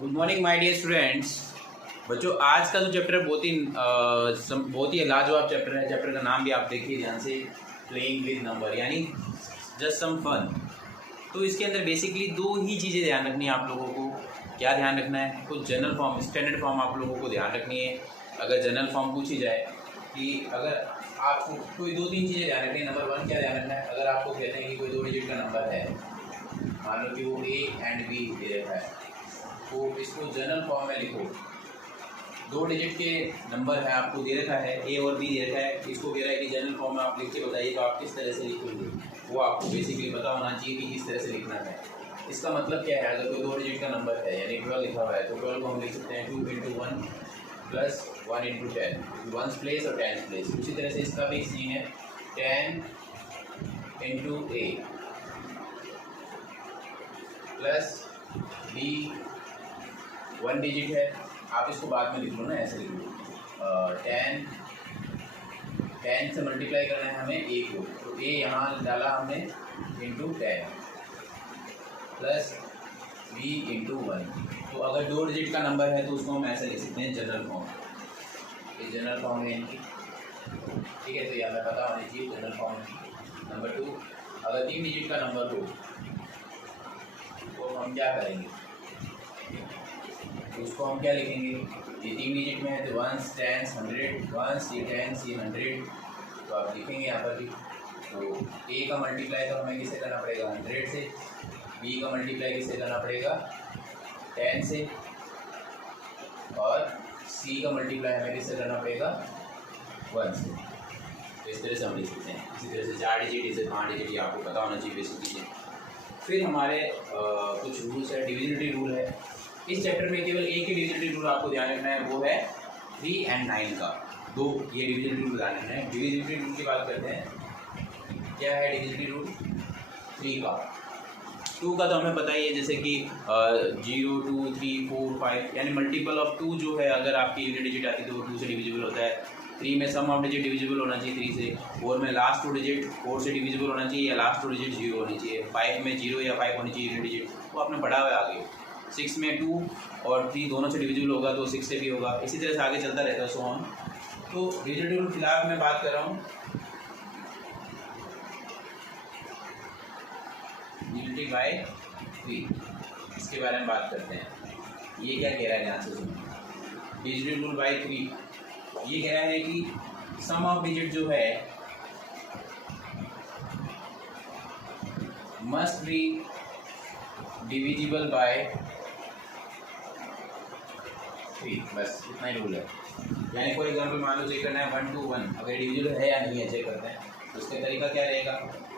Good morning my dear students. बच्चों, आज का जो चैप्टर बहुत ही लाजवाब चैप्टर है। चैप्टर का नाम भी आप देखिए ध्यान से, प्लेइंग विद नंबर, यानी जस्ट सम फन। तो इसके अंदर बेसिकली दो ही चीज़ें ध्यान रखनी है आप लोगों को। क्या ध्यान रखना है? कुछ जनरल फॉर्म, स्टैंडर्ड फॉर्म आप लोगों को ध्यान रखनी है। अगर जनरल फॉर्म पूछी जाए कि अगर आपको कोई दो तीन चीज़ें ध्यान रखनी है। नंबर वन क्या ध्यान रखना है? अगर आपको कहते हैं कि कोई 2 डिजिट का नंबर है, मान लो कि वो ए एंड बी दे रखा है, तो इसको जनरल फॉर्म में लिखो। 2 डिजिट के नंबर है आपको दे रखा है, ए और बी दे रखा है, इसको कह रहा है कि जनरल फॉर्म में आप लिख के बताइए तो आप किस तरह से लिखेंगे। वो आपको बेसिकली पता होना चाहिए कि किस तरह से लिखना है। इसका मतलब क्या है? अगर कोई 2 डिजिट का नंबर है यानी 12 लिखा हुआ है, तो 12 को हम लिख सकते हैं 2 × 1 प्लस 1 × 10, 1's प्लेस और 10's प्लेस। उसी तरह से इसका भी सीन है 10 × a प्लस b 1 डिजिट है। आप इसको बाद में लिख लो ना, ऐसे लिख लो 10 से मल्टीप्लाई करना है हमें a को, तो a यहाँ डाला हमने इंटू 10 प्लस b × 1। तो अगर 2 डिजिट का नंबर है तो उसको हम ऐसे लिख सकते हैं जनरल फॉर्म। ये जनरल फॉर्म है इनकी, ठीक है। तो ये हमें पता होनी चाहिए जनरल फॉर्म की। नंबर 2, अगर 3 डिजिट का नंबर हो तो हम क्या करेंगे? तो उसको हम क्या लिखेंगे? ये 3 डिजिट में है तो 1s 10s 100, 1s ये 10s ये 100, तो आप लिखेंगे यहाँ पर भी। तो a का मल्टीप्लाई तो हमें किससे करना पड़ेगा? 100 से। b का मल्टीप्लाई किससे करना पड़ेगा? 10 से। और c का मल्टीप्लाई हमें किससे करना पड़ेगा? 1 से। तो इस तरह से हम लिख सकते हैं। इसी तरह से 4 डिजिट, इसे 5 डिजिट, ये आपको पता होना चाहिए बेसिक चीज़ें। फिर हमारे कुछ रूल्स है, डिविजिबिलिटी रूल है। इस चैप्टर में केवल एक ही डिविजिबिलिटी रूल आपको ध्यान रखना है, वो है 3 और 9 का। दो ये डिविजिबिलिटी रूल ध्यान रखना है। डिविजिबिलिटी रूल की बात करते हैं। क्या है डिविजिबिलिटी रूल? 3 का। 2 का तो हमें पता ही है, जैसे कि 0 2 3 4 5, यानी मल्टीपल ऑफ 2 जो है, अगर आपकी यूनिट डिजिट आती है तो वो 2 से डिविजिबल होता है। 3 में सम ऑफ डिजिट डिविजिबल होना चाहिए 3 से। 4 में लास्ट 2 डिजिट 4 से डिविजिबल होना चाहिए, या लास्ट 2 डिजिट 0 होनी चाहिए। 5 में 0 या 5 होनी चाहिए यूनिट डिजिट, वो आपने पढ़ा हुआ है आगे। 6 में 2 और 3 दोनों से डिविजिबल होगा तो 6 से भी होगा। इसी तरह से आगे चलता रहता है। सो हम तो डिविजिबिलिटी रूल फिलहाल मैं बात कर रहा हूँ डिविजिबिलिटी बाय 3, इसके बारे में बात करते हैं। ये क्या कह रहा है ध्यान से सुनिए। डिविजिबिलिटी रूल बाय 3 ये कह रहा है कि सम ऑफ डिजिट जो है मस्ट बी डिविजिबल बाय 3, बस इतना ही रूल है। यानी फॉर एग्जांपल मान लो चेक करना है 1 to 1, अगर डिविजिबल है या नहीं है चेक करते हैं। तो इसका तरीका क्या रहेगा?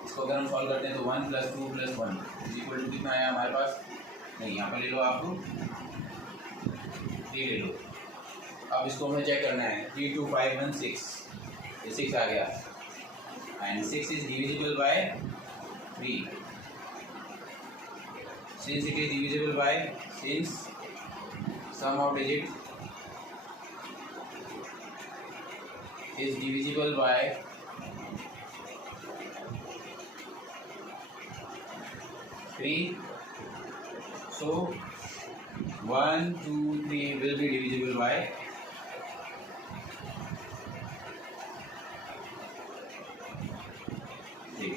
इसको अगर हम सॉल्व करते हैं तो 1 + 2 + 1 = कितना आया हमारे पास? नहीं, यहाँ पर ले लो, आपको 3 ले लो। अब इसको हमें चेक करना है 3 2 5 1 6, ये 6 आ गया and 6 is divisible bye 3। Since it is divisible bye, since sum of digit is divisible by 3, so 1 2 3 will be divisible by 3।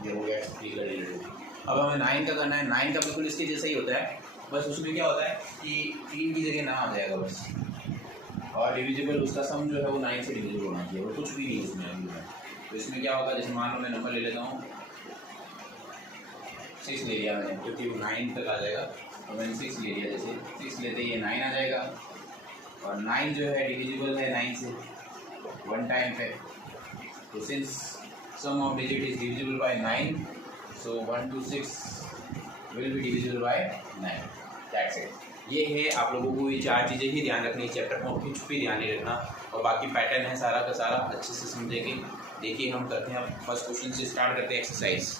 ये हो गया 3 का डिविजिबल। अब हमें 9 का करना है। 9 का बिल्कुल इसके जैसा ही होता है, बस उसमें क्या होता है कि 3 की जगह ना आ जाएगा बस, और डिविजिबल उसका सम जो है वो 9 से डिविजिबल होना चाहिए, और कुछ भी नहीं उसमें अभी है। तो इसमें क्या होगा? जैसे मान लो मैं नंबर ले लेता हूँ 6 ले लिया मैंने, क्योंकि वो 9 तक आ जाएगा, तो मैंने 6 ले लिया। जैसे 6 लेते ये 9 आ जाएगा, और 9 जो है डिविजिबल है 9 से 1 टाइम पे। तो since sum of digit is divisible by 9, so 1 to 6 will be divisible by 9। That's it. ये है, आप लोगों को ये 4 चीज़ें ही ध्यान रखनी है चैप्टर में, कुछ भी ध्यान नहीं रखना। और बाकी पैटर्न है सारा का सारा, अच्छे से समझेंगे। देखिए हम करते हैं, फर्स्ट क्वेश्चन से स्टार्ट करते हैं एक्सरसाइज।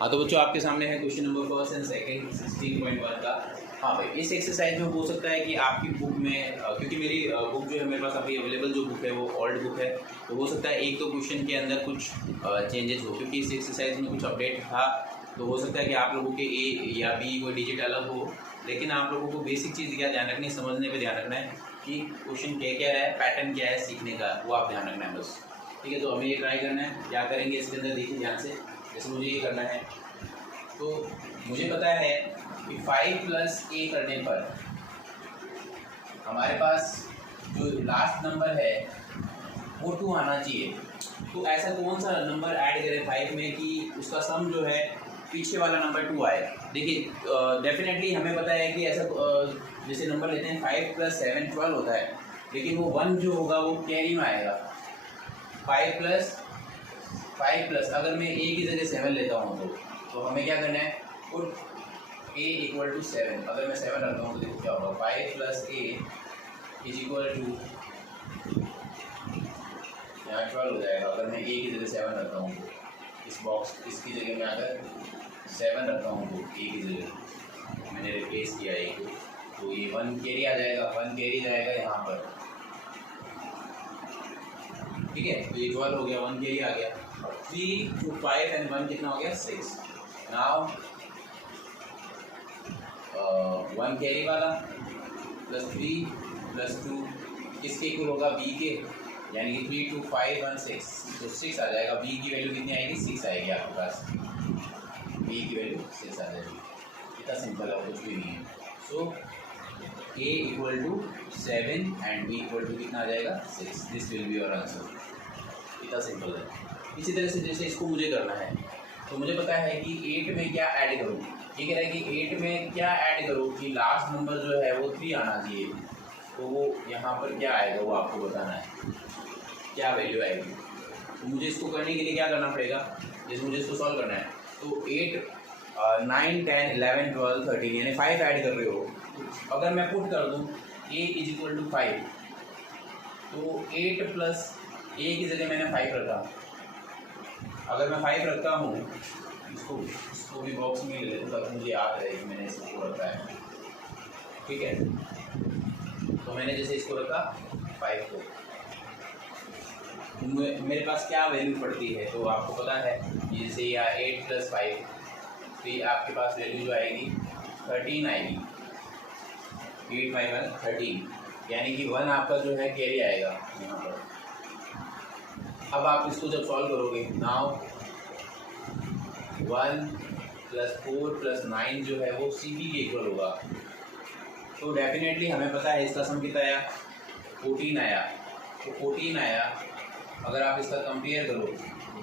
हाँ तो बच्चों, आपके सामने है क्वेश्चन नंबर 1 और 2 16.1 का। हाँ भाई, इस एक्सरसाइज में हो सकता है कि आपकी बुक में क्योंकि मेरी बुक जो है मेरे पास अभी अवेलेबल जो बुक है वो ओल्ड बुक है, तो हो सकता है एक दो क्वेश्चन के अंदर कुछ चेंजेस हो, क्योंकि इस एक्सरसाइज में कुछ अपडेट था। तो हो सकता है कि आप लोगों के ए या बी कोई डिजिट अलग हो, लेकिन आप लोगों को बेसिक चीज़ क्या ध्यान रखनी है, समझने पे ध्यान रखना है कि क्वेश्चन क्या क्या है, पैटर्न क्या है सीखने का, वो आप ध्यान रखना है बस। ठीक है, तो हमें ये ट्राई करना है। क्या करेंगे इसके अंदर देखिए ध्यान से, जैसे मुझे ये करना है, तो मुझे पता है कि 5 + a करने पर हमारे पास जो लास्ट नंबर है वो 2 आना चाहिए। तो ऐसा कौन सा नंबर ऐड करें 5 में कि उसका सम जो है पीछे वाला नंबर 2 आए। देखिए डेफिनेटली हमें पता है कि ऐसा जैसे नंबर लेते हैं 5 + 7 12 होता है, लेकिन वो 1 जो होगा वो कैरी में आएगा। 5 प्लस अगर मैं a की जगह 7 लेता हूँ तो हमें क्या करना है, पुट a = 7। अगर मैं 7 रखता हूँ तो देखो क्या होगा, 5 + a = यहाँ 12 हो जाएगा। अगर मैं a की जगह 7 रखता हूँ तो इस बॉक्स इसकी जगह मैं अगर 7 रखता हूँ तो a की जगह मैंने रिप्लेस किया a को, तो ये 1 कैरी आ जाएगा, 1 कैरी जाएगा यहाँ पर। ठीक है, तो ये 12 हो गया, 1 कैरी आ गया। 3 to 5 and 1 कितना हो गया, 6। नाउ 1 कैरी वाला +3 + 2 किसके इक्वल होगा, b के, यानी कि 3 to 5 1 6, तो 6 आ जाएगा। b की वैल्यू कितनी आएगी, 6 आएगी आपके पास, b की वैल्यू 6 आ जाएगी। इतना सिंपल है, कुछ भी नहीं है। सो a = 7 and b = कितना आ जाएगा, 6। This will be your answer. इतना सिंपल है। इसी तरह से जैसे इसको मुझे करना है, तो मुझे पता है कि 8 में क्या ऐड करूँ। ये कह रहा है कि 8 में क्या ऐड करूँ कि लास्ट नंबर जो है वो 3 आना चाहिए, तो वो यहाँ पर क्या आएगा वो आपको बताना है, क्या वैल्यू आएगी। तो मुझे इसको करने के लिए क्या करना पड़ेगा, जैसे मुझे इसको सॉल्व करना है, तो 8 9 10 11 12 13 यानी 5 ऐड कर रहे हो। अगर मैं पुट कर दूँ a = 5, तो 8 + a की जगह मैंने 5 रखा। अगर मैं 5 रखता हूँ, इसको भी बॉक्स में ले लेते ताकि मुझे याद रहे कि मैंने इसको रखा है। ठीक है, तो मैंने जैसे इसको रखा 5 को, मेरे पास क्या वैल्यू पड़ती है, तो आपको पता है जैसे या 8 + 5, तो ये आपके पास वैल्यू जो आएगी 13 आएगी। 8 5 1 13, यानी कि 1 आपका जो है कैरी आएगा यहाँ पर। अब आप इसको जब सॉल्व करोगे, नाउ 1 + 4 + 9 जो है वो CB के इक्वल होगा। तो डेफिनेटली हमें पता है इसका सम कितना आया, 14 आया। तो 14 आया, अगर आप इसका कंपेयर करो,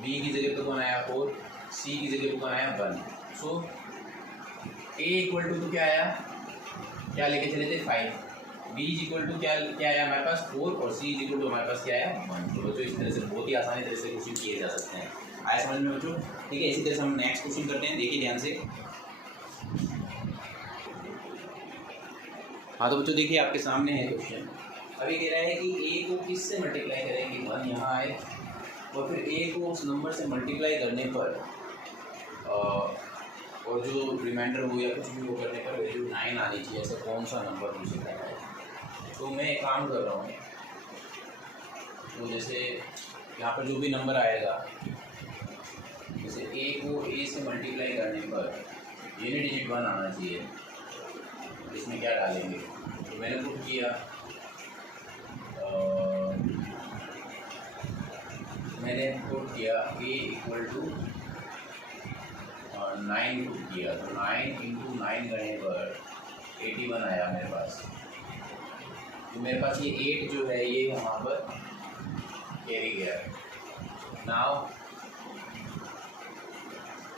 B की जगह तो कौन आया 4, C की जगह तो कौन आया 1। सो A = तो क्या आया, क्या लेके चले थे 5, B = क्या आया हमारे पास 4, और C = हमारे पास क्या आया 1। तो बच्चों इस तरह से बहुत ही आसानी तरह से क्वेश्चन किए जा सकते हैं। आया समझ में बच्चों? ठीक है, इसी तरह से हम नेक्स्ट क्वेश्चन करते हैं, देखिए ध्यान से। हाँ तो बच्चों देखिए आपके सामने है क्वेश्चन। अभी कह रहा है कि a को किससे मल्टीप्लाई करें कि 1 यहाँ आए, और फिर a को उस नंबर से मल्टीप्लाई करने पर और जो रिमाइंडर हो या कुछ भी वो करने पर वैल्यू 9 आनी चाहिए। ऐसा कौन सा नंबर मुझे कहना है। तो मैं एक काम कर रहा हूँ, तो जैसे यहाँ पर जो भी नंबर आएगा, जैसे a को a से मल्टीप्लाई करने पर यूनिट डिजिट 1 आना चाहिए, इसमें क्या डालेंगे। तो मैंने पुट किया a = 9 पुट किया, तो 9 × 9 करने पर 81 आया मेरे पास। तो मेरे पास ये 8 जो है ये यहाँ पर कैरी गया। नाउ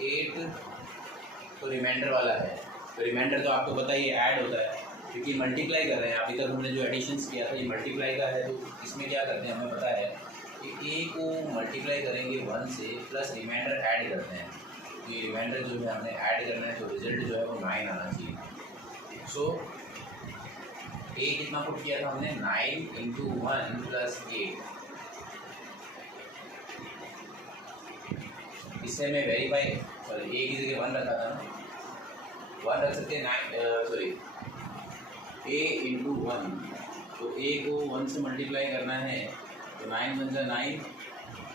8 तो रिमाइंडर वाला है, तो रिमाइंडर तो आपको पता है ये ऐड होता है, क्योंकि मल्टीप्लाई कर रहे हैं। अभी तक हमने जो एडिशंस किया था ये मल्टीप्लाई का है, तो इसमें क्या करते हैं हमें पता है कि a को मल्टीप्लाई करेंगे 1 से, प्लस रिमाइंडर ऐड करते हैं। तो ये रिमाइंडर जो है हमने ऐड करना है, तो रिजल्ट जो है वो 9 आना चाहिए। सो a कितना पुट किया था हमने, 9 × 1 + 8। इससे मैं वेरीफाई, सॉरी a की जगह 1 रखा था ना, 1 रख सकते हैं, 9 सॉरी a इंटू 1, तो a को 1 से मल्टीप्लाई करना है तो 9 बन जाए 9,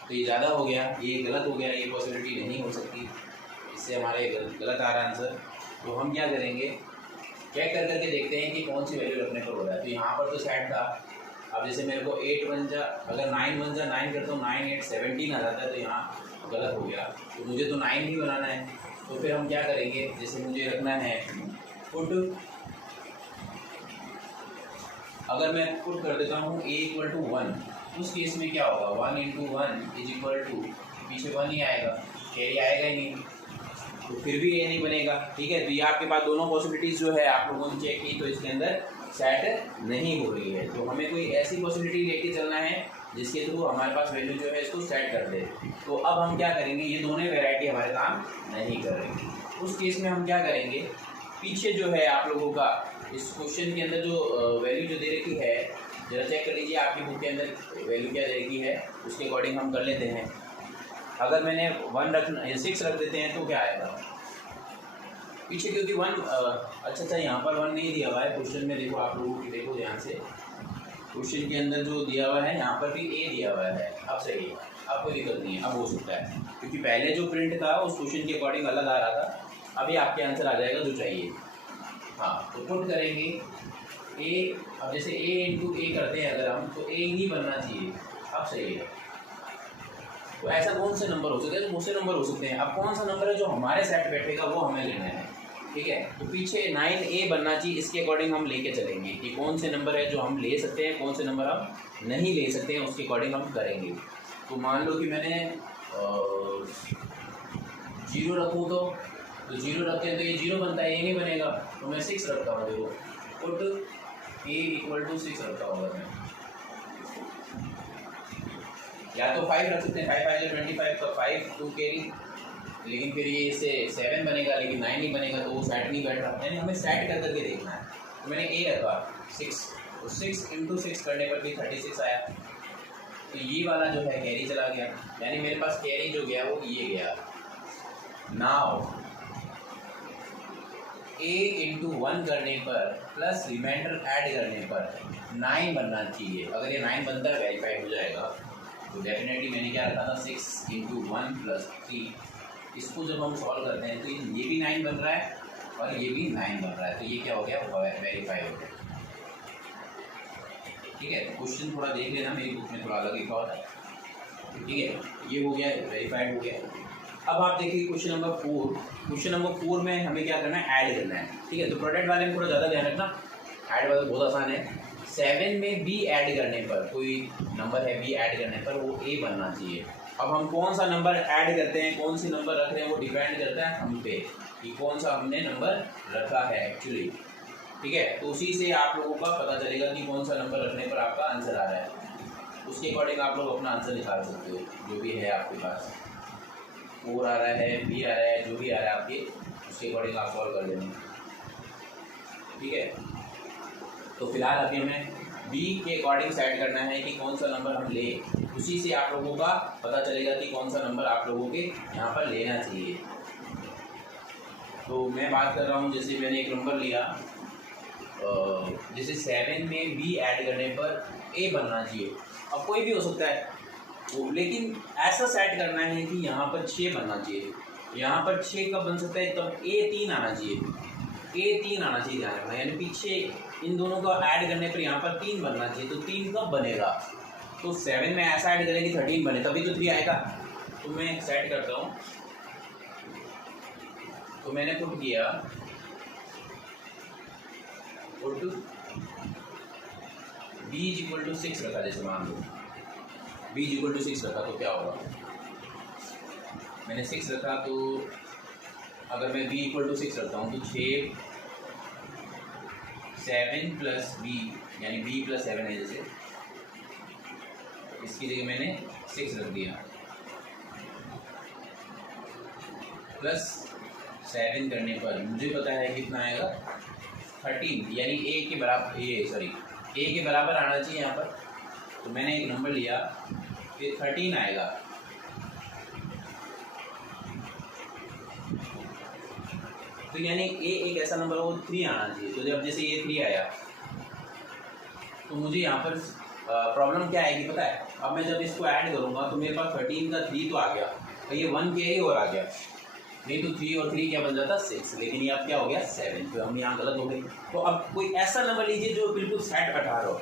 तो ये ज़्यादा हो गया, ये गलत हो गया, ये पॉसिबिलिटी नहीं हो सकती, इससे हमारे गलत आ रहा आंसर। तो हम क्या करेंगे, चेक कर करके देखते हैं कि कौन सी वैल्यू रखने पर हो रहा है। तो यहाँ पर तो सेट था, अब जैसे मेरे को 8 बन जा, अगर 9 बन जा 9 करता हूँ 9 8 17 आ जाता है, तो यहाँ गलत हो गया, तो मुझे तो 9 ही बनाना है। तो फिर हम क्या करेंगे, जैसे मुझे रखना है पुट, अगर मैं पुट कर देता हूँ a इक्वल टू 1, उस केस में क्या होगा, 1 इंटू 1 इज इक्वल टू, पीछे 1 ही आएगा, कैरी आएगा ही नहीं, तो फिर भी ये नहीं बनेगा। ठीक है, तो ये आपके पास दोनों पॉसिबिलिटीज़ जो है आप लोगों ने चेक की, तो इसके अंदर सेट नहीं हो रही है। तो हमें कोई ऐसी पॉसिबिलिटी लेके चलना है जिसके थ्रू हमारे पास वैल्यू जो है इसको सेट कर दे। तो अब हम क्या करेंगे, ये दोनों वैरायटी हमारे काम नहीं करेंगे। उस केस में हम क्या करेंगे, पीछे जो है आप लोगों का इस क्वेश्चन के अंदर जो वैल्यू जो दे रखी है, जरा चेक कर लीजिए आपकी बुक के अंदर वैल्यू क्या दे रखी है, उसके अकॉर्डिंग हम कर लेते हैं। अगर मैंने 1 रखना, 6 रख देते हैं तो क्या आएगा पीछे, क्योंकि 1 अच्छा यहाँ पर 1 नहीं दिया हुआ है क्वेश्चन में, देखो आप लोगों की देखो ध्यान से, क्वेश्चन के अंदर जो दिया हुआ है यहाँ पर भी a दिया हुआ है। अब सही है, अब कोई दिक्कत नहीं है, अब हो सकता है, क्योंकि पहले जो प्रिंट था उस क्वेश्चन के अकॉर्डिंग अलग आ रहा था, अभी आपके आंसर आ जाएगा जो चाहिए। हाँ, तो पुट करेंगे a, अब जैसे a इंटू a करते हैं अगर हम, तो a ही बनना चाहिए। अब सही है, तो ऐसा कौन से नंबर हो सकते हैं, बहुत से नंबर हो सकते हैं। अब कौन सा नंबर है जो हमारे सेट बैठेगा वो हमें लेना है। ठीक है, तो पीछे 9a बनना चाहिए, इसके अकॉर्डिंग हम लेके चलेंगे कि कौन से नंबर है जो हम ले सकते हैं, कौन से नंबर हम नहीं ले सकते हैं, उसके अकॉर्डिंग हम करेंगे। तो मान लो कि मैंने 0 रखूँ तो 0 रखते हैं तो ये 0 बनता है, ये नहीं बनेगा, तो मैं 6 रखता हूँ। देखो पुट a इक्वल टू 6 रखता हूँ अगर मैं, या तो 5 रख सकते हैं, 5 5 25 का 5 2 कैरी, लेकिन फिर ये इससे 7 बनेगा, लेकिन 9 नहीं बनेगा, तो वो सेट नहीं बैठ रहा। यानी हमें सेट कर करके देखना है। तो मैंने a रखा 6, तो 6 इंटू 6 करने पर भी 36 आया, तो ये वाला जो है कैरी चला गया, यानी मेरे पास कैरी जो गया वो ये गया। नाउ a इंटू 1 करने पर प्लस रिमाइंडर ऐड करने पर 9 बनना चाहिए। अगर ये 9 बनता है वेरीफाइड हो जाएगा। तो डेफिनेटली मैंने क्या रखा था, 6 इंटू 1 प्लस 3, इसको जब हम सॉल्व करते हैं तो ये भी 9 बन रहा है और ये भी 9 बन रहा है, तो ये क्या हो गया, वेरीफाई हो गया। ठीक है, तो क्वेश्चन थोड़ा देख लेना, मेरी बुक में थोड़ा अलग लिखा होता है। ठीक है, ये हो गया, वेरीफाइड हो गया। अब आप देखिए क्वेश्चन नंबर 4, क्वेश्चन नंबर 4 में हमें क्या करना है, ऐड करना है। ठीक है, तो प्रोडक्ट वाले में थोड़ा ज़्यादा ध्यान रखना, ऐड वाला बहुत आसान है। 7 में b ऐड करने पर, कोई नंबर है b ऐड करने पर, वो a बनना चाहिए। अब हम कौन सा नंबर ऐड करते हैं, कौन सी नंबर रख रहे हैं, वो डिपेंड करता है हम पे कि कौन सा हमने नंबर रखा है एक्चुअली। ठीक है, तो उसी से आप लोगों का पता चलेगा कि कौन सा नंबर रखने पर आपका आंसर आ रहा है। उसके अकॉर्डिंग आप लोग अपना आंसर निकाल सकते हो, जो भी है आपके पास, 4 आ रहा है, b आ रहा है, जो भी आ रहा है आपके, उसके अकॉर्डिंग आप सॉल्व कर लेंगे। ठीक है, तो फिलहाल अभी हमें b के अकॉर्डिंग सेट करना है कि कौन सा नंबर हम ले, उसी से आप लोगों का पता चलेगा कि कौन सा नंबर आप लोगों के यहाँ पर लेना चाहिए। तो मैं बात कर रहा हूँ, जैसे मैंने एक नंबर लिया, जैसे 7 में b ऐड करने पर a बनना चाहिए। अब कोई भी हो सकता है वो, लेकिन ऐसा सेट करना है कि यहाँ पर 6 बनना चाहिए। यहाँ पर 6 कब बन सकता है, तब a 3 आना चाहिए, a 3 आना चाहिए ध्यान रखना, यानी पीछे इन दोनों का ऐड करने पर यहाँ पर 3 बनना चाहिए। तो 3 कब बनेगा, तो 7 में ऐसा ऐड करें कि 13 बने, तभी तो 3 आएगा। तो मैं सेट करता हूँ, तो मैंने पुट किया, पुट b इक्वल टू 6 रखा, जैसे मान लो b इक्वल टू 6 रखा, तो क्या होगा, मैंने 6 रखा, तो अगर मैं b इक्वल टू 6 रखता हूँ तो 6 7 प्लस b, यानी b प्लस 7 है, जैसे इसकी जगह मैंने 6 रख दिया, प्लस 7 करने पर मुझे पता है कितना आएगा, 13, यानी a के बराबर, a के बराबर आना चाहिए यहाँ पर। तो मैंने एक नंबर लिया, फिर 13 आएगा, तो यानी a एक ऐसा नंबर वो 3 आना चाहिए। तो जब जैसे ये 3 आया, तो मुझे यहाँ पर प्रॉब्लम क्या आएगी पता है? अब मैं जब इसको ऐड करूँगा तो मेरे पास 13 का 3 तो आ गया, तो ये 1 कैरी और आ गया, नहीं तो 3 और 3 क्या बन जाता 6, लेकिन ये अब क्या हो गया 7, तो हम यहाँ गलत हो गए। तो अब कोई ऐसा नंबर लीजिए जो बिल्कुल सेट बैठा रहा हो।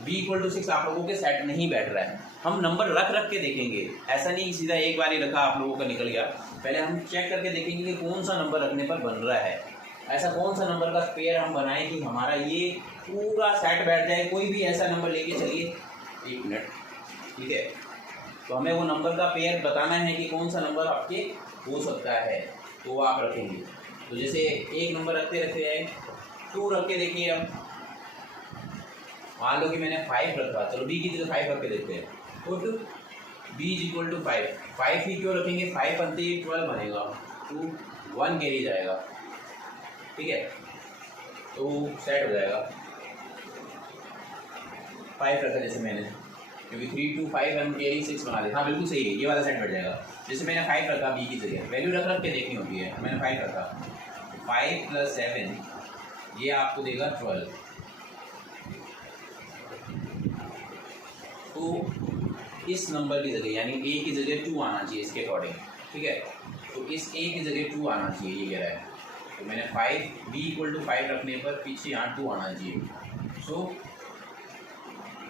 b=6 आप लोगों के सेट नहीं बैठ रहा है, हम नंबर रख रख के देखेंगे, ऐसा नहीं कि सीधा एक बार ही रखा आप लोगों का निकल गया। पहले हम चेक करके देखेंगे कि कौन सा नंबर रखने पर बन रहा है, ऐसा कौन सा नंबर का पेयर हम बनाएं कि हमारा ये पूरा सेट बैठ जाए। कोई भी ऐसा नंबर लेके चलिए, 1 मिनट, ठीक है। तो हमें वो नंबर का पेयर बताना है कि कौन सा नंबर आपके हो सकता है, तो वो आप रखेंगे। तो जैसे एक नंबर रखते रखते हैं 2 रख के देखिए। अब मान लो कि मैंने 5 रखा, चलो b की जगह 5 रख के देखते हैं। तो b=5, 5 ही क्यों रखेंगे, 5 बनते ही 12 बनेगा, तो 1 कैरी जाएगा, ठीक है, तो सेट हो जाएगा। 5 रखा जैसे मैंने, क्योंकि 3 2 5 हम कैरी 6 बना देते, हाँ बिल्कुल सही है, ये वाला सेट बैठ जाएगा। जैसे मैंने 5 रखा b की जगह, वैल्यू रख रख के देखनी होती है, मैंने 5 रखा, 5 + 7 ये आपको देगा 12। तो इस नंबर की जगह यानी a की जगह 2 आना चाहिए इसके अकॉर्डिंग, ठीक है। तो इस a की जगह 2 आना चाहिए, ये कह रहा है। तो मैंने 5 b=5 रखने पर पीछे यहाँ 2 आना चाहिए। सो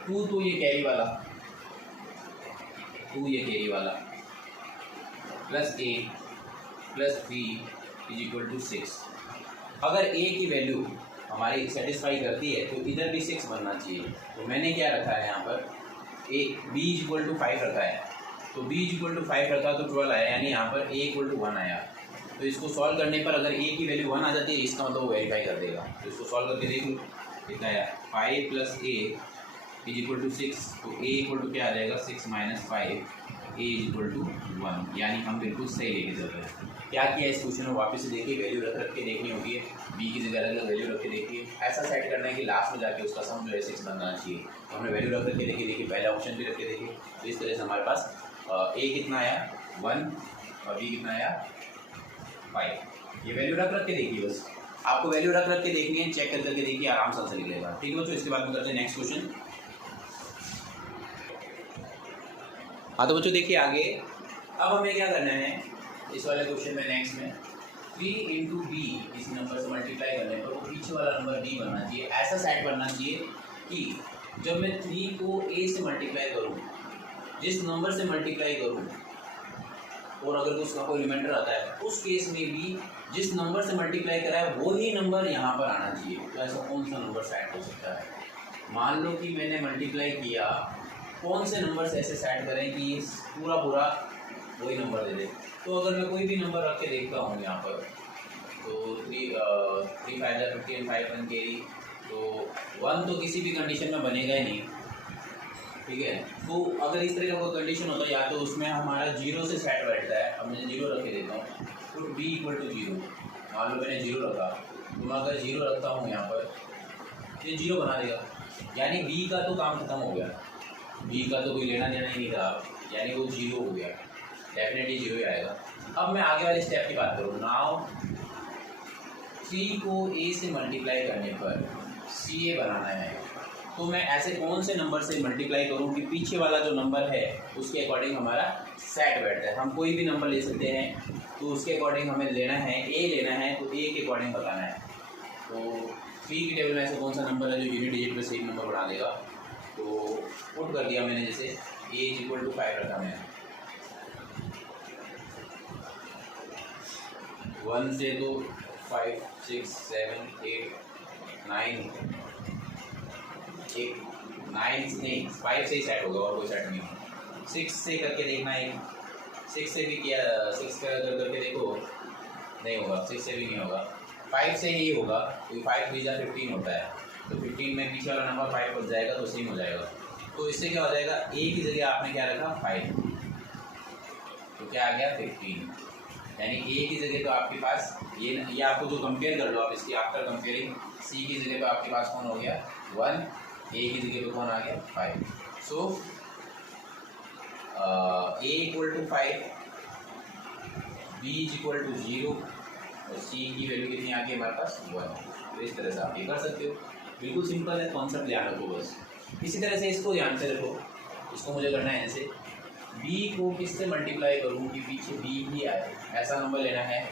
2 तो ये कैरी वाला, 2 ये कैरी वाला, प्लस a प्लस b =6। अगर a की वैल्यू हमारी सेटिस्फाई करती है तो इधर भी 6 बनना चाहिए। तो मैंने क्या रखा है यहाँ पर, b=5 रखा है, तो b=5 रखा तो 12 आया, यानी यहाँ पर a=1 आया। तो इसको सॉल्व करने पर अगर a की वैल्यू 1 आ जाती है, इसका मतलब वो वेरीफाई कर देगा। तो इसको सॉल्व करके देख लो, कितना आया, 5 + a = 6, तो a क्या आ जाएगा 6 - 5, a = 1, यानी हम बिल्कुल सही लेके चल रहे हैं। क्या किया इस क्वेश्चन में, वापस से देखिए, वैल्यू रख रख के देखनी होती है, b की जगह अलग वैल्यू रख के देखिए, ऐसा सेट करना है कि लास्ट में जाके उसका सम जो है 6 बनना चाहिए। तो हमने वैल्यू रख रख के देखिए, पहला ऑप्शन भी रख के देखिए, तो इस तरह से हमारे पास a कितना आया 1 और b कितना आया 5। ये वैल्यू रख रख के देखिए, बस आपको वैल्यू रख रख के देखनी है, चेक कर करके देखिए, आराम से आंसर निकलेगा, ठीक है बच्चों। इसके बाद में करते हैं नेक्स्ट क्वेश्चन। हाँ तो बच्चों देखिए आगे, अब हमें क्या करना है इस वाले क्वेश्चन में, नेक्स्ट में 3 × b इस नंबर से मल्टीप्लाई करने पर वो पीछे वाला नंबर b बनना चाहिए। ऐसा सेट बनना चाहिए कि जब मैं 3 को a से मल्टीप्लाई करूँ, जिस नंबर से मल्टीप्लाई करूँ, और अगर उसका कोई रिमाइंडर आता है, उस केस में भी जिस नंबर से मल्टीप्लाई करा है वही नंबर यहाँ पर आना चाहिए। तो ऐसा कौन सा नंबर सेट हो सकता है? मान लो कि मैंने मल्टीप्लाई किया, कौन से नंबर से ऐसे सेट करें कि पूरा वही नंबर दे दे। तो अगर मैं कोई भी नंबर रख के देखता हूँ यहाँ पर, तो 3 5 15 5 1 कैरी, तो 1 तो किसी भी कंडीशन में बनेगा ही नहीं, ठीक है। तो अगर इस तरह का कोई कंडीशन होता है, या तो उसमें हमारा 0 से सेट बैठता है। अब मैं 0 रख के देता हूँ, तो b = 0, मान लो मैंने 0 रखा, तो मैं अगर 0 रखता हूँ यहाँ पर, ये 0 बना देगा, यानी b का तो काम खत्म हो गया, b का तो कोई लेना देना ही नहीं था, यानी वो 0 हो गया, डेफिनेटली 0 ही आएगा। अब मैं आगे वाले स्टेप की बात करूँ, नाउ 3 को a से मल्टीप्लाई करने पर ca बनाना है। तो मैं ऐसे कौन से नंबर से मल्टीप्लाई करूं कि पीछे वाला जो नंबर है उसके अकॉर्डिंग हमारा सेट बैठता है। हम कोई भी नंबर ले सकते हैं, तो उसके अकॉर्डिंग हमें लेना है, a लेना है, तो a के अकॉर्डिंग बताना है। तो 3 की टेबल में ऐसे कौन सा नंबर है जो यूनिट डिजिट में सेम नंबर बना देगा, तो पुट कर दिया मैंने, जैसे a = 5 रखा मैंने, 1 से तो 5 6 7 8 9 नहीं, 5 से ही सेट होगा और कोई सेट नहीं होगा। 6 से करके देखना है, 6 से भी किया, 6 करके देखो, नहीं होगा, 6 से भी नहीं होगा, 5 से ही होगा, क्योंकि 5 3 × 15 होता है, तो 15 में पीछे वाला नंबर 5 बच जाएगा, तो सेम हो जाएगा। तो इससे क्या हो जाएगा, a की जगह आपने क्या रखा 5, तो क्या आ गया 15, यानी a की जगह तो आपके पास ये आपको जो कंपेयर कर लो आप इसकी, आफ्टर कंपेयरिंग c की जगह तो आपके पास कौन हो गया 1, a की जगह पे कौन आ गया 5। सो a = 5, b = 0 और c की वैल्यू कितनी आ गई हमारे पास 1। तो इस तरह से आप ये कर सकते हो, बिल्कुल सिंपल है, कॉन्सेप्ट ध्यान रखो बस। इसी तरह से इसको ध्यान से रखो, इसको मुझे करना है ऐसे, b को किससे मल्टीप्लाई करूँ कि पीछे b ही आए, ऐसा नंबर लेना है,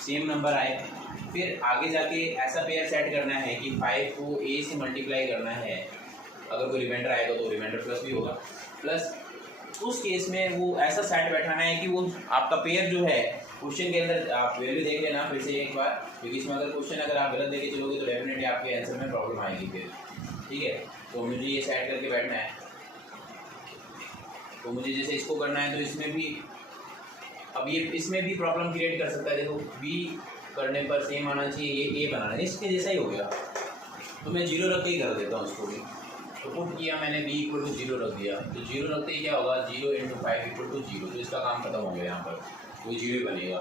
सेम नंबर आए। फिर आगे जाके ऐसा पेयर सेट करना है कि 5 को a से मल्टीप्लाई करना है, अगर कोई रिमाइंडर आएगा तो रिमाइंडर प्लस भी होगा, प्लस उस केस में वो ऐसा सेट बैठाना है कि वो आपका पेयर जो है क्वेश्चन के अंदर, आप वैल्यू देख लेना फिर से एक बार, क्योंकि इसमें अगर क्वेश्चन अगर आप गलत देके चलोगे तो डेफिनेटली आपके आंसर में प्रॉब्लम आएगी फिर, ठीक है। तो मुझे ये सेट करके बैठना है, तो मुझे जैसे इसको करना है तो इसमें भी, अब ये इसमें भी प्रॉब्लम क्रिएट कर सकता है। देखो b करने पर सेम आना चाहिए, ये a बनाना है, इसके जैसा ही हो गया, तो मैं 0 रख के ही कर देता हूँ इसको भी। तो पुट किया मैंने b इक्वल टू 0 रख दिया, तो 0 रखते ही क्या होगा, 0 × 5 इक्वल टू 0, तो इसका काम खत्म हो गया, यहाँ पर कोई 0 ही बनेगा।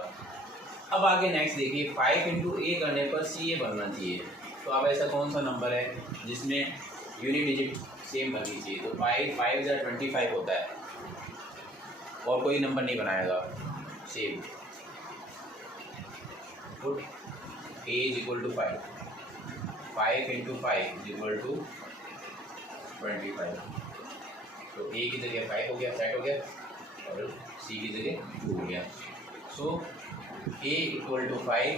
अब आगे नेक्स्ट देखिए, 5 × a करने पर ca बनना चाहिए, तो अब ऐसा कौन सा नंबर है जिसमें यूनिट डिजिट सेम बननी चाहिए, तो 5 × 25 होता है, और कोई नंबर नहीं बनाएगा same. Put a is equal to 5, 5 × 5 equal to 25, तो a की जगह 5 हो गया, सेट हो गया, और c की जगह 2 हो गया। So a equal to 5,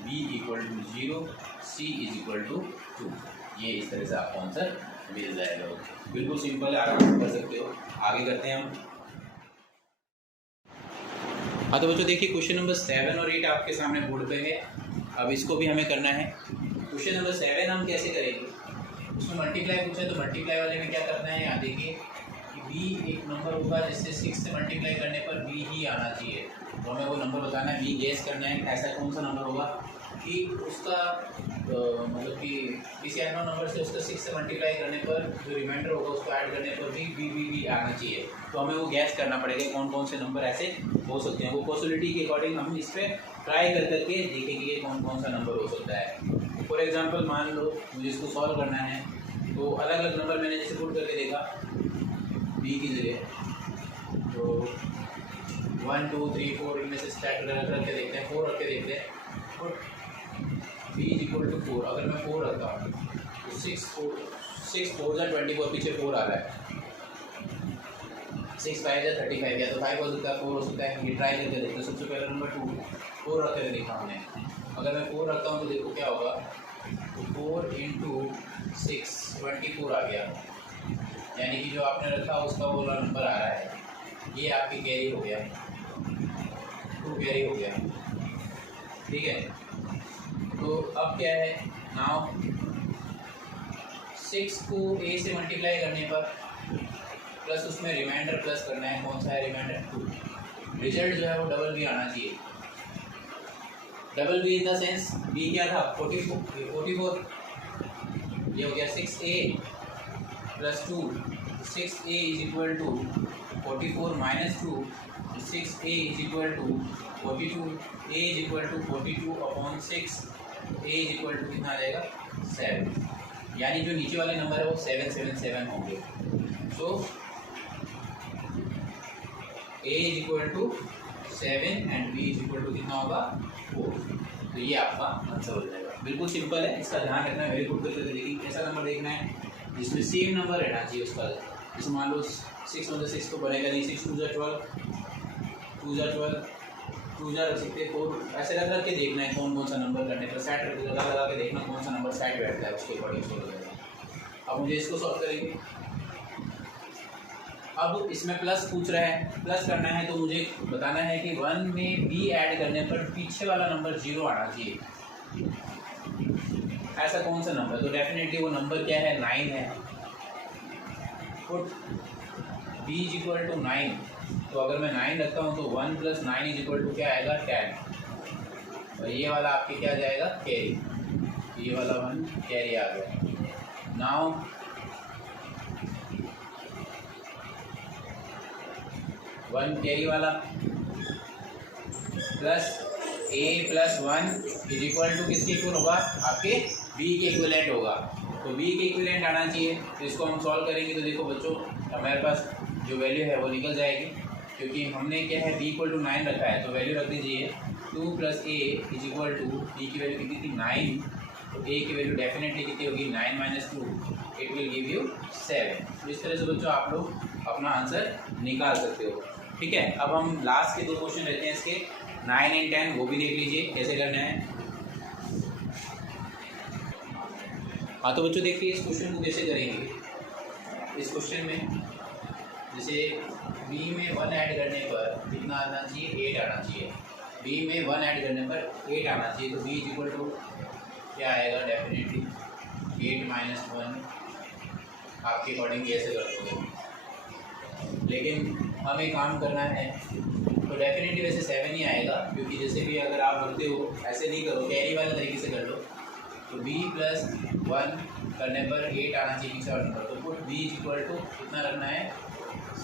b equal to 0, c is equal to 2, ये इस तरह से आपको आंसर मिल जाएगा। बिल्कुल सिंपल है, आराम से कर सकते हो। आगे करते हैं हम। हाँ तो बच्चों देखिए, क्वेश्चन नंबर 7 और 8 आपके सामने बोर्ड पे है। अब इसको भी हमें करना है। क्वेश्चन नंबर 7 हम कैसे करेंगे, उसमें मल्टीप्लाई पूछा है, तो मल्टीप्लाई वाले में क्या करना है, यहाँ देखिए कि b एक नंबर होगा जिससे 6 से मल्टीप्लाई करने पर b ही आना चाहिए, तो हमें वो नंबर बताना है, b गेस करना है ऐसा कौन सा नंबर होगा कि उसका मतलब कि किसी अननोन नंबर से उसका 6 से मल्टीप्लाई करने पर जो रिमाइंडर होगा उसको ऐड करने पर भी b आना चाहिए। तो हमें वो गैस करना पड़ेगा कौन कौन से नंबर ऐसे हो सकते हैं, वो पॉसिबिलिटी के अकॉर्डिंग हम इस पर ट्राई कर करके देखेंगे ये कौन कौन सा नंबर हो सकता है। फॉर एग्जांपल मान लो मुझे इसको सॉल्व करना है, तो अलग अलग नंबर मैंने जैसे पुट करके देखा b की जगह, तो 1 2 3 4 इनमें से स्टार्ट रख के देखते हैं, 4 रख के देखते हैं, put b is equal to 4, अगर मैं 4 रखता हूँ तो 6 4 जा 24, पीछे 4 आ रहा है, 6 5 जा 35 या तो 5 हो सकता है, 4 हो सकता है, ये ट्राई करके देखते हैं। सबसे पहला नंबर 2 4 रख के देखा हमने, अगर मैं 4 रखता हूँ तो देखो क्या होगा, तो 4 × 6 24 आ गया, यानी कि जो आपने रखा उसका वो वाला नंबर आ रहा है, ये आपकी कैरी हो गया, 2 कैरी हो गया, ठीक है। तो अब क्या है, नाउ 6 को a से मल्टीप्लाई करने पर प्लस उसमें रिमाइंडर प्लस करना है, कौन सा है रिमाइंडर 2, रिजल्ट जो है वो डबल b आना चाहिए। Double b in the sense b क्या था 44, ये हो गया 6a plus 2, 6a is equal to 44 minus 2, 6a is equal to 42, a is equal to 42 upon 6, a is equal to कितना आ जाएगा 7, यानी जो नीचे वाले नंबर है वो 777 होंगे। So a is equal to 7 and b is equal to कितना होगा 4, तो ये आपका आंसर हो जाएगा। बिल्कुल सिंपल है, इसका ध्यान रखना है, वेरी गुड करके देखिए कैसा नंबर देखना है जिसमें सेम नंबर रहना चाहिए उसका। जैसे मान लो 6 में 6 तो बनेगा नहीं, 6 2 जा 12, 2 जा 12, 2 जा रख सकते 4, ऐसे रख के देखना है कौन कौन सा नंबर करने पर सेट लगा के देखना कौन सा नंबर सेट बैठता है, उसके अकॉर्डिंग सॉल्व करेगा। अब मुझे इसको सॉल्व करेंगे। अब इसमें प्लस पूछ रहा है, प्लस करना है तो मुझे बताना है कि 1 में b ऐड करने पर पीछे वाला नंबर 0 आना चाहिए, ऐसा कौन सा नंबर, तो डेफिनेटली वो नंबर क्या है 9 है। Put b is equal to 9, तो अगर मैं 9 रखता हूँ तो 1 + 9 इज इक्वल टू क्या आएगा 10, और ये वाला आपके क्या जाएगा कैरी, ये वाला 1 कैरी आ गया। नाउ 1 कैरी वाला plus a + 1 is equal to किसके इक्वल होगा, आपके b के इक्विवेलेंट होगा, तो b के इक्विवेलेंट आना चाहिए। तो इसको हम सॉल्व करेंगे तो देखो बच्चों हमारे पास जो वैल्यू है वो निकल जाएगी, क्योंकि हमने क्या है b = 9 रखा है, तो वैल्यू रख दीजिए 2 + a is equal to b की वैल्यू कितनी थी 9 तो a की वैल्यू डेफिनेटली कितनी होगी 9 minus 2 it will give you 7। तो इस तरह से बच्चों आप लोग अपना आंसर निकाल सकते हो। ठीक है, अब हम लास्ट के 2 क्वेश्चन रहते हैं इसके 9 एंड 10, वो भी देख लीजिए कैसे करना है। हाँ तो बच्चों देखिए इस क्वेश्चन को कैसे करेंगे। इस क्वेश्चन में जैसे b में 1 ऐड करने पर कितना आना चाहिए 8 आना चाहिए। b में 1 ऐड करने पर 8 आना चाहिए, तो b इक्वल टू क्या आएगा डेफिनेटली 8 माइनस 1 आपके अकॉर्डिंग ऐसे कर दोगे। लेकिन हमें काम करना है तो डेफिनेटली वैसे 7 ही आएगा, क्योंकि जैसे भी अगर आप करते हो ऐसे नहीं करो, कैरी वाले तरीके से कर लो। तो b प्लस 1 करने पर 8 आना चाहिए पीछे और नंबर, तो पुट b इक्वल टू कितना रखना है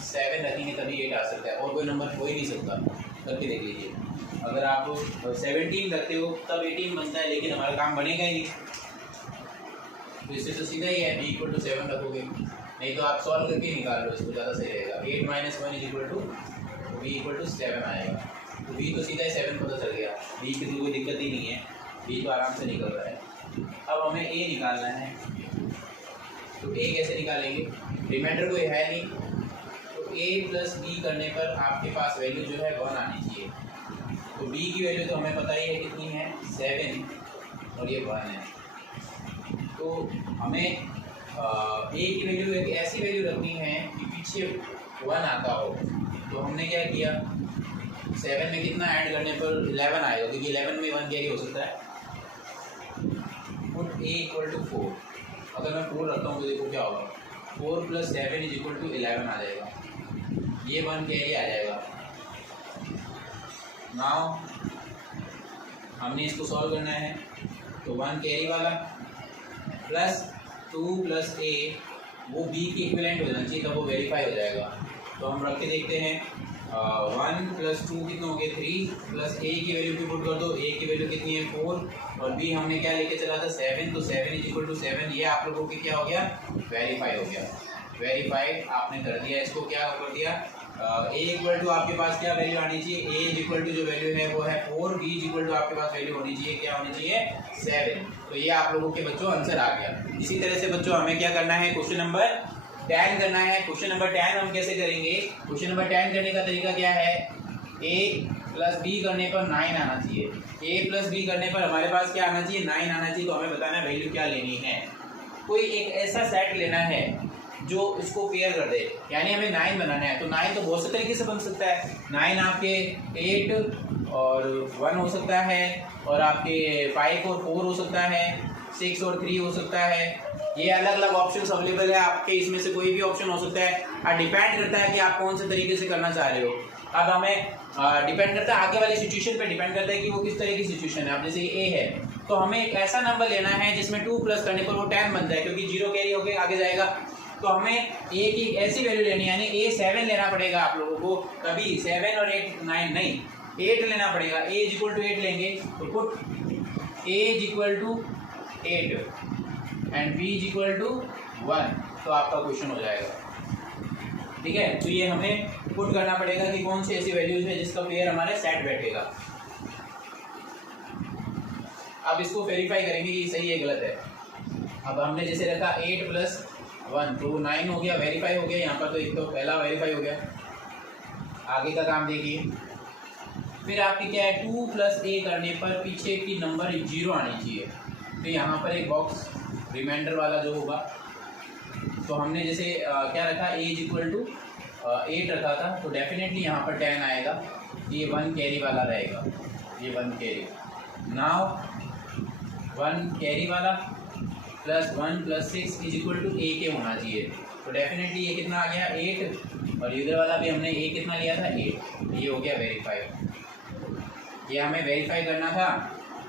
7 रखेंगे तभी 8 आ सकता है, और कोई नंबर हो ही नहीं सकता। करके देख लीजिए, अगर आप 17 रखते हो तब 18 बनता है, लेकिन हमारा काम बनेगा ही नहीं। तो इससे तो सीधा ही है b इक्वल टू 7 रखोगे, नहीं तो आप सॉल्व करके निकाल लो, इसको ज़्यादा सही रहेगा। 8 minus 1 is equal to b equal to 7 आएगा। तो b तो सीधा ही 7 पता चल गया, b की तो कोई दिक्कत ही नहीं है, b तो आराम से निकल रहा है। अब हमें a निकालना है, तो a कैसे निकालेंगे, रिमाइंडर कोई है नहीं, तो a प्लस b करने पर आपके पास वैल्यू जो है 1 आनी चाहिए। तो b की वैल्यू तो हमें पता ही है कितनी है 7 और ये 1 है। तो हमें a की वैल्यू एक ऐसी वैल्यू रखनी है कि पीछे 1 आता हो। तो हमने क्या किया 7 में कितना ऐड करने पर 11 आएगा, क्योंकि 11 में 1 कैरी हो सकता है। पुट a इक्वल टू 4, अगर मैं 4 रखता हूँ तो देखो क्या होगा 4 प्लस 7 इज इक्वल टू 11 आ जाएगा, ये 1 कैरी आ जाएगा। नाउ हमने इसको सॉल्व करना है, तो 1 कैरी वाला प्लस 2 प्लस a वो b की इक्विवेलेंट हो जाना चाहिए, तब वो वेरीफाई हो जाएगा। तो हम रख के देखते हैं 1 प्लस 2 कितना हो गया 3 प्लस a की वैल्यू भी पुट कर दो, a की वैल्यू कितनी है 4 और b हमने क्या लेके चला था 7, तो 7 इज इक्वल टू 7, ये आप लोगों के क्या हो गया वेरीफाई हो गया। वेरीफाइड आपने कर दिया, इसको क्या कर दिया a इक्वल टू आपके पास क्या वैल्यू आनी चाहिए, a इक्वल टू जो वैल्यू है वो है 4, b इक्वल टू आपके पास वैल्यू होनी चाहिए क्या होनी चाहिए 7। तो ये आप लोगों के बच्चों आंसर आ गया। इसी तरह से बच्चों हमें क्या करना है क्वेश्चन नंबर 10 करना है। क्वेश्चन नंबर 10 हम कैसे करेंगे, क्वेश्चन नंबर 10 करने का तरीका क्या है, a प्लस b करने पर 9 आना चाहिए, a प्लस b करने पर हमारे पास क्या आना चाहिए 9 आना चाहिए। तो हमें बताना है वैल्यू क्या लेनी है, कोई एक ऐसा सेट लेना है जो इसको पेयर कर दे, यानी हमें 9 बनाना है। तो 9 तो बहुत से तरीके से बन सकता है, 9 आपके 8 और 1 हो सकता है, और आपके 5 और 4 हो सकता है, 6 और 3 हो सकता है। ये अलग अलग ऑप्शंस अवेलेबल है आपके, इसमें से कोई भी ऑप्शन हो सकता है। डिपेंड करता है कि आप कौन से तरीके से करना चाह रहे हो। अब हमें डिपेंड करता है आगे वाली सिचुएशन पे डिपेंड करता है कि वो किस तरह की सिचुएशन है। अब जैसे ए है तो हमें एक ऐसा नंबर लेना है जिसमें 2 प्लस करने पर वो 10 बनता है, क्योंकि 0 कैरी होकर आगे जाएगा। तो हमें ए की ऐसी वैल्यू लेनी है, यानी ए 7 लेना पड़ेगा आप लोगों को, कभी 7 और 8 9 नहीं 8 लेना पड़ेगा। ए इज इक्वल टू 8 लेंगे तो put A is equal to 8 and B is equal to 1, तो आपका क्वेश्चन हो जाएगा। ठीक है, तो ये हमें पुट करना पड़ेगा कि कौन सी ऐसी वैल्यूज है जिसका पेयर हमारे सेट बैठेगा। अब इसको वेरीफाई करेंगे कि सही है गलत है। अब हमने जैसे रखा 8 प्लस 1 तो 9 हो गया, वेरीफाई हो गया यहाँ पर, तो एक तो पहला वेरीफाई हो गया। आगे का काम देखिए, फिर आपकी क्या है 2 प्लस a करने पर पीछे की नंबर 0 आनी चाहिए। तो यहाँ पर एक बॉक्स रिमाइंडर वाला जो होगा, तो हमने जैसे क्या रखा a इज इक्वल टू 8 रखा था, तो डेफिनेटली यहाँ पर 10 आएगा, ये 1 कैरी वाला रहेगा, ये 1 कैरी। नाउ 1 कैरी वाला plus 1 plus 6 is equal to a के होना चाहिए। तो डेफिनेटली ये कितना आ गया 8, और इधर वाला भी हमने a कितना लिया था 8, ये हो गया वेरीफाई। ये हमें वेरीफाई करना था।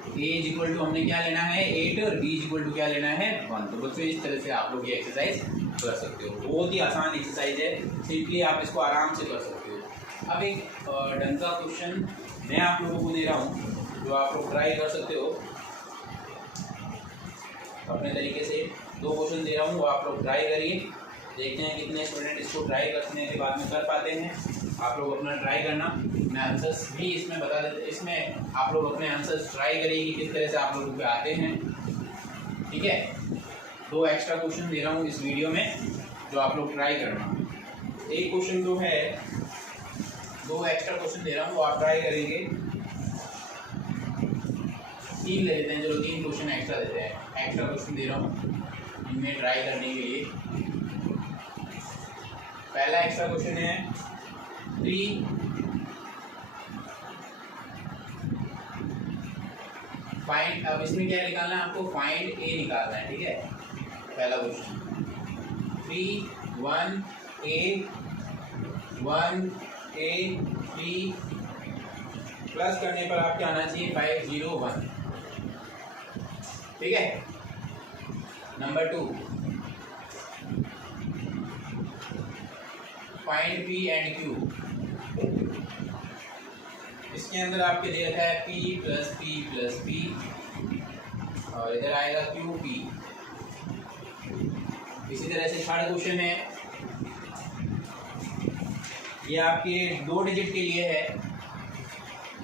a इज इक्वल टू हमने क्या लेना है 8 और b इज इक्वल टू क्या लेना है 1। तो बच्चों इस तरह से आप लोग ये एक्सरसाइज कर सकते हो, बहुत ही आसान एक्सरसाइज है, सिंपली आप इसको आराम से कर सकते हो। अब एक ढंग का क्वेश्चन मैं आप लोगों को दे रहा हूँ जो आप लोग ट्राई कर सकते हो अपने तरीके से। 2 क्वेश्चन दे रहा हूँ, वो आप लोग ट्राई करिए, देखते हैं कितने स्टूडेंट इसको ट्राई करने के बाद में कर पाते हैं। आप लोग अपना ट्राई करना, मैं आंसर्स भी इसमें बता देते, इसमें आप लोग अपने आंसर्स ट्राई करिए कि किस तरह से आप लोगों पे आते हैं। ठीक है, 2 एक्स्ट्रा क्वेश्चन दे रहा हूँ इस वीडियो में जो आप लोग ट्राई करना। एक क्वेश्चन जो है 2 एक्स्ट्रा क्वेश्चन दे रहा हूँ वो आप ट्राई करेंगे। 3 ले लेते हैं, चलो 3 क्वेश्चन एक्स्ट्रा देते हैं। एक्स्ट्रा क्वेश्चन दे रहा हूँ इनमें ट्राई करने के लिए। पहला एक्स्ट्रा क्वेश्चन है 3 फाइंड, अब इसमें क्या निकालना है आपको, फाइंड ए निकालना है। ठीक है, पहला क्वेश्चन 3 1 A 1 A 3 प्लस करने पर आपके आना चाहिए 5 0 1। ठीक है, number 2 find P and Q। इसके अंदर आपके दे रखा है P प्लस P और इधर आएगा QP। इसी तरह से थर्ड क्वेश्चन है, ये आपके 2 डिजिट के लिए है।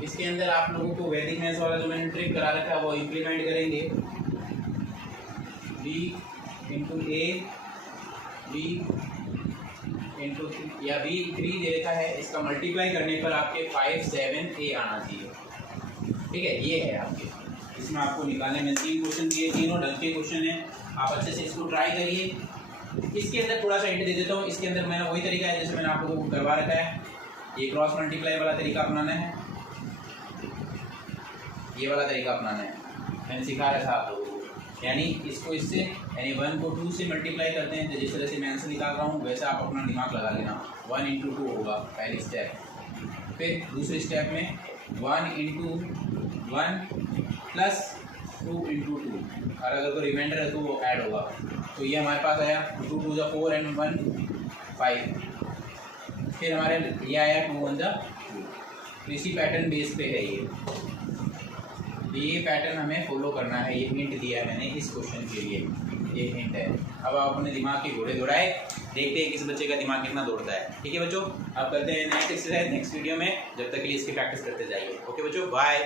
इसके अंदर आप लोगों को वैदिक मैथ्स वाला जो मैंने ट्रिक करा रखा है वो इम्प्लीमेंट करेंगे। B into A B into या B 3 दे रखा है, इसका मल्टीप्लाई करने पर आपके 5 7 A आना चाहिए। ठीक है, ये है आपके, इसमें आपको निकालने में 3 क्वेश्चन दिए, तीनों ढंग के क्वेश्चन हैं। आप अच्छे से इसको ट्राई करिए। इसके अंदर थोड़ा सा हिंट दे देता हूँ, इसके अंदर मैंने वही तरीका है जैसे मैंने आप लोगों को करवा रखा है। ये क्रॉस मल्टीप्लाई वाला तरीका अपनाना है, ये वाला तरीका अपनाना है, मैंने सिखा रखा आप लोगों को। यानी इसको इससे, यानी 1 को 2 से मल्टीप्लाई करते हैं, तो जिस तरह से मैं आंसर निकाल रहा हूँ वैसे आप अपना दिमाग लगा लेना। 1 इंटू 2 होगा पहली स्टेप, फिर दूसरे स्टेप में 1 इंटू 1 प्लस 2 इंटू 2, और अगर कोई रिमाइंडर है तो वो ऐड होगा। तो ये हमारे पास आया 2 2 × 4 एंड 1 5। फिर हमारे ये आया 2 1 × 2। तो इसी पैटर्न बेस पे है ये पैटर्न हमें फॉलो करना है। ये हिंट दिया है मैंने इस क्वेश्चन के लिए, ये हिंट है। अब आप अपने दिमाग के घोड़े दौड़ाए, देखते हैं किस बच्चे का दिमाग कितना दौड़ता है। ठीक है बच्चों, आप करते हैं नेक्स्ट एक्सरसाइज नेक्स्ट वीडियो में। जब तक के लिए इसकी प्रैक्टिस करते जाइए। ओके बच्चों, बाय।